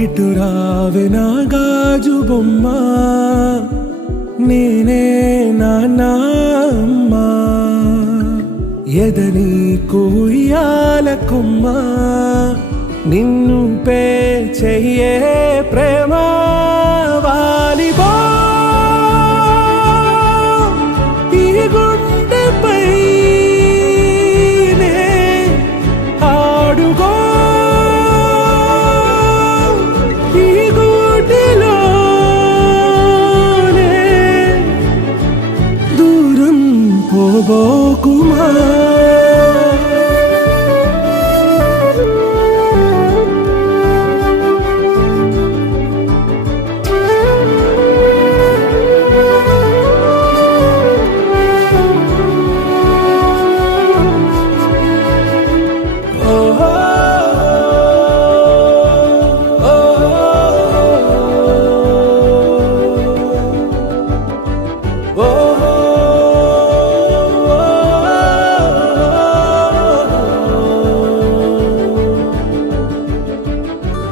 ఇటు రావే నా గాజు బొమ్మ, నేనే నాన్న అమ్మా. ఎదని కొయ్యాల కొమ్మ, నిన్ను పే చెయ్యే ప్రేమ వాలిబో. ఈ గుండెపై నే ఆడుగో, ఈ గుడిలోనే దూరం పోబోకుమా.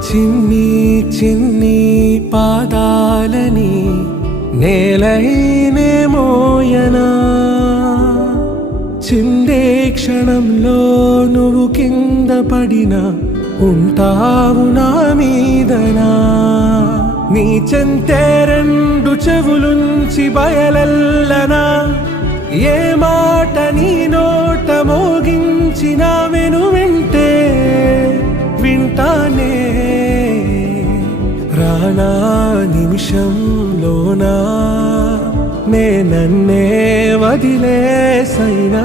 చిన్ని చిన్ని పాదాలని నేలైనే మోయనా, చిందే క్షణంలో నువ్వు కింద పడినా ఉంటావు నా మీదనా. నీ చెంతే రెండు చెవులుంచి బయలెల్లనా, ఏ మాట నీ నోట మోగించిన వెను వింటే వింటానే. రానా నిమిషంలోనా నే నన్నే వదిలేసైనా